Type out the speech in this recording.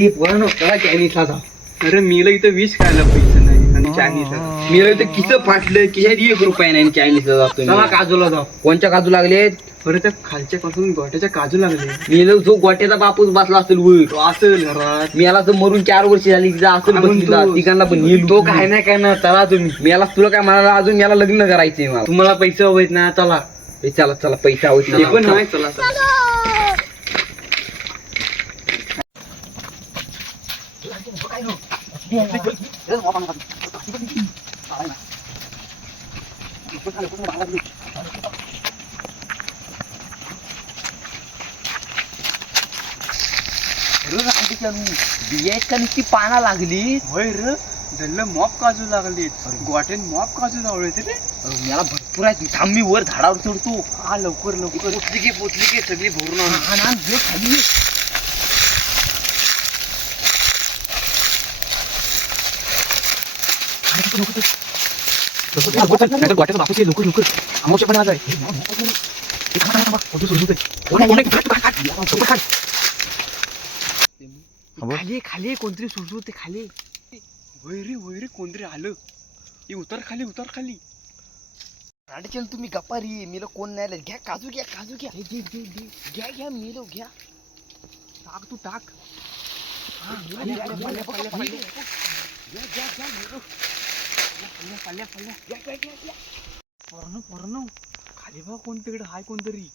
ती पोरांनो चला चायनीजला जा. अरे मीला इथं विष खायला पैसे नाही आणि चायनीज मी इथं किस फाटलं खिशात 1 रुपया नाही चायनीजला जातो चला काजूला जाऊ. कोणच्या काजू लागलेत बरं त्या खालच्या पासून गोट्याच्या काजू लागले मी जो गोट्याचा बापूस बसला असेल वर तो असेल घरात. मी याला तर मरून 4 वर्ष झाली तिचा असेल काय म्हणतो? बसलेला तिघांना पण नेलं. तो काय नाही काय ना चला तुम्ही. मी याला तुला काय म्हणाला अजून याला लग्न करायचंय मला तुम्हाला पैसे हवेत ना चला. ए, चला चला पैसा होते ते पण आहे चला बियात का नुसती पाना लागली होय र जल्ल मॉप काजू लागलेत गोट्यान मॉप काजू लावले ते मला भरपूर आहे थांब मी वर झाडावर चढतो हा लवकर लवकर पोचली की सगळी भरून आणू. हा ना जे खाली आहे. गोट्याचा बापूस लवकर लवकर अमावश्य पण आज आहे खाली खाली कोणतरी सुटू ते खाली. वय रे कोणतरी आलं. हे उतर खाली राडचल तुम्ही गप्पा रे मीला कोण नाही आलं. घ्या काजू घ्या घ्या मीलो घ्या टाक तू टाक पोरांनो खाली बघा कोण तिकडे हाय कोणतरी